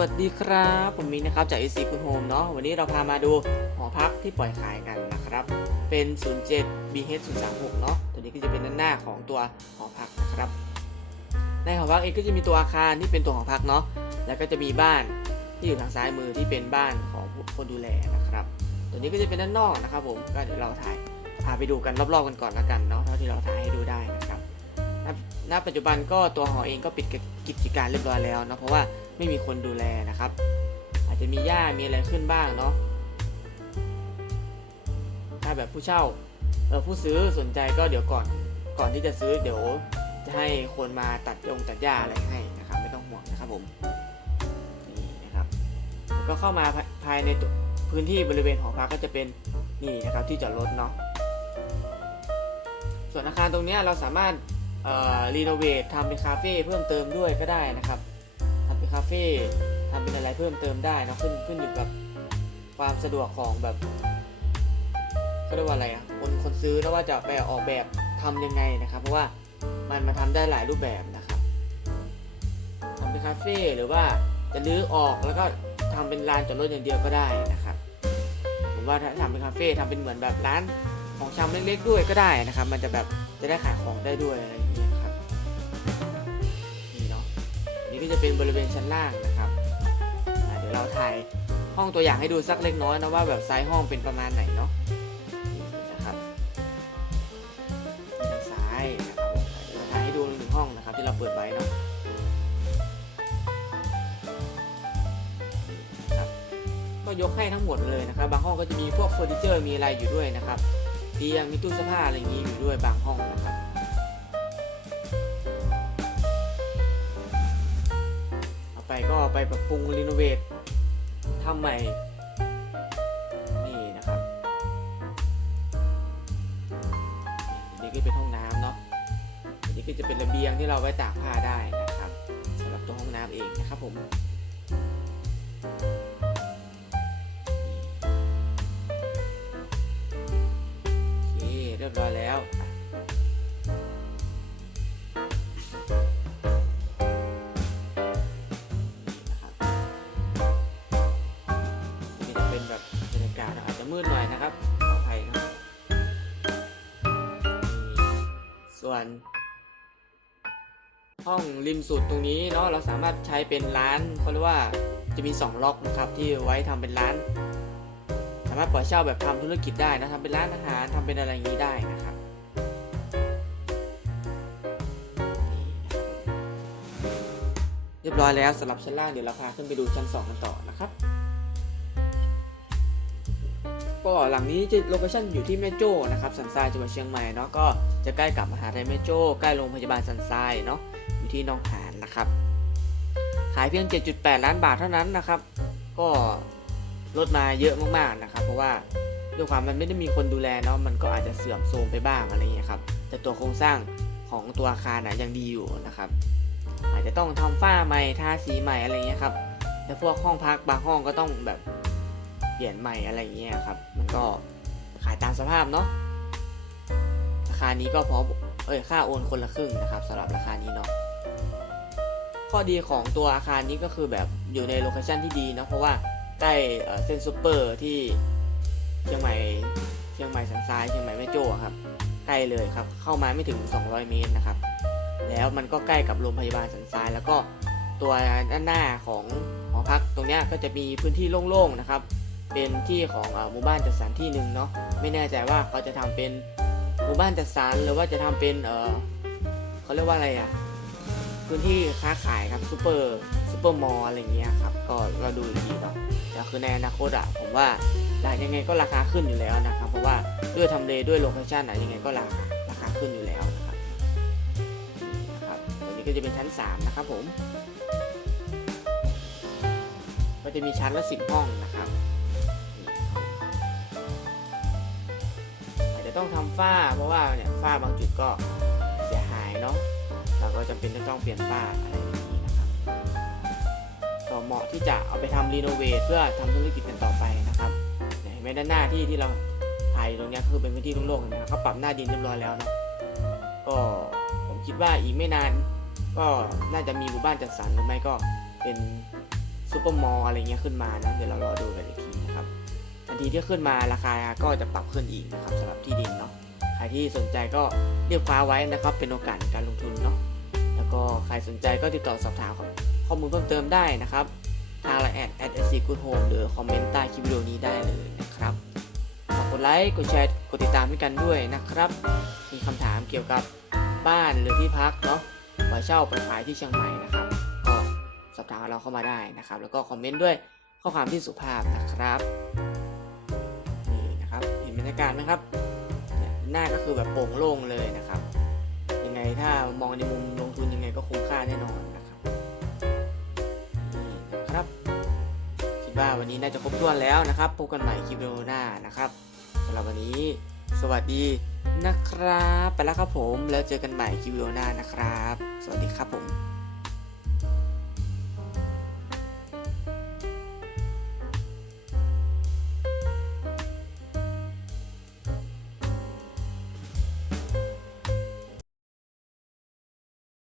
วัสดีครับ ผมมินนะครับจาก AC คุณโฮมเนาะวันนี้เราพามาดูหอพักที่ปล่อยขายกันนะครับ เป็น 07 BH 036เนาะตัวนี้ก็จะเป็นด้านหน้าของตัวหอพักนะครับ ในหอพักเองก็จะมีตัวอาคารที่เป็นตัวหอพักเนาะแล้วก็จะมีบ้านที่อยู่ทางซ้ายมือที่เป็นบ้านของคนดูแลนะครับ ตัวนี้ก็จะเป็นด้านนอกนะครับผมก็เดี๋ยวเราถ่ายพาไปดูกันรอบๆกันก่อนละกันเนาะเท่าที่เราถ่ายให้ดูได้นะครับ ณปัจจุบันก็ตัวหอเองก็ปิดกิจการเรียบร้อยแล้วเนาะเพราะว่าไม่มีคนดูแลนะครับ อาจจะมีหญ้ามีอะไรขึ้นบ้างเนาะถ้าแบบผู้เช่าเออผู้ซื้อสนใจก็เดี๋ยวก่อนก่อนที่จะซื้อเดี๋ยวจะให้คนมาตัดยงตัดหญ้าอะไรให้นะครับไม่ต้องห่วงนะครับผมนี่นะครับแล้วก็เข้ามาภายในพื้นที่บริเวณหอพักก็จะเป็นนี่นะครับที่จอดรถเนาะส่วนอาคารตรงนี้เราสามารถ รีโนเวททำเป็นคาเฟ่เพิ่มเติมด้วยก็ได้นะครับทำเป็นคาเฟ่ทำเป็นอะไรเพิ่มเติมได้นะขึ้นขึ้นอยู่กับความสะดวกของแบบเขาเรียกว่าอะไรอะคนคนซื้อนะว่าจะไปออกแบบทำยังไงนะครับ เพราะว่ามันมาทำได้หลายรูปแบบนะครับทำเป็นคาเฟ่หรือว่าจะรื้อออกแล้วก็ทำเป็นลานจอดรถอย่างเดียวก็ได้นะครับผมว่าถ้าทำเป็นคาเฟ่ทำเป็นเหมือนแบบร้านของชำเล็กๆด้วยก็ได้นะครับ มันจะแบบจะได้ขายของได้ด้วยอะไร นนี่จะเป็นบริเวณชั้นล่างนะครับเดี๋ยวเราถ่ายห้องตัวอย่างให้ดูสักเล็กน้อยนะว่าแบบไซส์ห้องเป็นประมาณไหนเนาะนะครับทางซ้ายนะครับเดี๋ยวเราถ่ายให้ดูหนึ่งห้องนะครับที่เราเปิดไว้เนาะก็ยกให้ทั้งหมดเลยนะครับ บางห้องก็จะมีพวกเฟอร์นิเจอร์มีอะไรอยู่ด้วยนะครับเตียงมีตู้เสื้อผ้าอะไรอย่างนี้อยู่ด้วยบางห้องนะครับ ก็ไปปรับปรุงรีโนเวททำใหม่ นี่นะครับ นี่ก็เป็นห้องน้ำเนาะนี่ก็จะเป็นระเบียงที่เราไว้ตากผ้าได้นะครับสำหรับตัวห้องน้ำเองนะครับผม ส่วน ห้องริมสุดตรงนี้เนาะเราสามารถใช้เป็นร้านเขาเรียกว่าจะมี 2 ล็อกนะครับที่ไว้ทำเป็นร้าน สามารถปล่อยเช่าแบบทำธุรกิจได้นะทำเป็นร้านอาหารทำเป็นอะไรอย่างนี้ได้นะครับนี่นะครับเรียบร้อยแล้วสำหรับชั้นล่างเดี๋ยวเราพาขึ้นไปดูชั้น 2 กันต่อนะครับ ก็หลังนี้จะโลเคชั่นอยู่ที่แม่โจ้นะครับสันทรายจังหวัดเชียงใหม่เนาะก็จะใกล้กับมหาลัยแม่โจ้ใกล้โรงพยาบาลสันทรายเนาะอยู่ที่นองหานนะครับ ขายเพียง 7.8 ล้านบาทเท่านั้นนะครับ ก็ลดมาเยอะมากๆนะครับ เพราะว่าด้วยความมันไม่ได้มีคนดูแลเนาะมันก็อาจจะเสื่อมโทรมไปบ้างอะไรเงี้ยครับแต่ตัวโครงสร้างของตัวอาคารนะยังดีอยู่นะครับ อาจจะต้องทำฝ้าใหม่ทาสีใหม่อะไรเงี้ยครับแต่พวกห้องพักบางห้องก็ต้องแบบ เปลี่ยนใหม่อะไรเงี้ยครับ มันก็ขายตามสภาพเนาะ ราคานี้ก็พร้อมเอ้ยค่าโอนคนละครึ่งนะครับสำหรับราคานี้เนาะ ข้อดีของตัวอาคารนี้ก็คือแบบอยู่ในโลเคชั่นที่ดีเนาะเพราะว่าใกล้เอ่อเส้นซูเปอร์ที่เชียงใหม่เชียงใหม่สันทรายเชียงใหม่แม่โจ้ครับใกล้เลยครับ เข้ามาไม่ถึง 200 เมตรนะครับ แล้วมันก็ใกล้กับโรงพยาบาลสันทราย แล้วก็ตัวด้านหน้าของหอพักตรงเนี้ยก็จะมีพื้นที่โล่งๆนะครับ เป็นที่ของหมู่บ้านจัดสรรที่หนึ่งเนาะไม่แน่ใจว่าเขาจะทำเป็นหมู่บ้านจัดสรรหรือว่าจะทำเป็นเออเขาเรียกว่าอะไรอะพื้นที่ค้าขายครับซูเปอร์ซูเปอร์มอลล์อะไรเงี้ยครับก็เราดูอีกทีเนาะแต่คือในอนาคตอะผมว่ายังไงก็ราคาขึ้นอยู่แล้วนะครับ เพราะว่าด้วยทำเลด้วยโลเคชั่นอะยังไงก็ราคาราคาขึ้นอยู่แล้วนะครับนี่นะครับตัวนี้ก็จะเป็นชั้น 3 นะครับผม ก็จะมีชั้นละสิบห้องนะครับ ต้องทำฝ้า เพราะว่าเนี่ยฝ้าบางจุดก็เสียหายเนาะเราก็จำเป็นจะต้องเปลี่ยนฝ้าอะไรอย่างนี้นะครับก็เหมาะที่จะเอาไปทำรีโนเวทเพื่อทำธุรกิจกันต่อไปนะครับเนี่ยเห็นไหมด้านหน้าที่ที่เราถ่ายตรงเนี้ยคือเป็นพื้นที่โล่งๆนไหมครับเขาปรับหน้าดินเรียบร้อยแล้วนะก็ผมคิดว่าอีกไม่นานก็น่าจะมีหมู่บ้านจัดสรรหรือไม่ก็เป็นซูเปอร์มอลอะไรเงี้ยขึ้นมานะเดี๋ยวเรารอดูกันอีกทีนะครับ ทันทีที่ขึ้นมาราคาก็จะปรับขึ้นอีกนะครับสำหรับที่ดินเนาะใครที่สนใจก็เรีบคว้าไว้นะครับ เป็นโอกาสในการลงทุนเนาะแล้วก็ใครสนใจก็ติดต่อสอบถามข้อมูลเพิ่มเติมได้นะครับทางไลน์แอดแอดเอซีกูดโฮมหรือคอมเมนต์ใต้คลิปวิดีโอนี้ได้เลยนะครับฝากกดไลค์กดแชร์กดติดตามให้กันด้วยนะครับ มีคำถามเกี่ยวกับบ้านหรือที่พักเนาะปล่อยเช่าปล่อยขายที่เชียงใหม่นะครับก็สอบถามเราเข้ามาได้นะครับ แล้วก็คอมเมนต์ด้วยข้อความที่สุภาพนะครับ รยากาศไหมครับ หน้าก็คือแบบโปร่งโล่งเลยนะครับ ยังไงถ้ามองในมุมลงทุนยังไงก็คุ้มค่าแน่นอนนะครับนี่นะครับ คิดว่าวันนี้น่าจะครบถ้วนแล้วนะครับพบกันใหม่คลิปวิดีโอหน้านะครับสำหรับวันนี้ สวัสดีนะครับ ไปแล้วครับผมแล้วเจอกันใหม่คลิปวิดีโอหน้านะครับ สวัสดีครับผม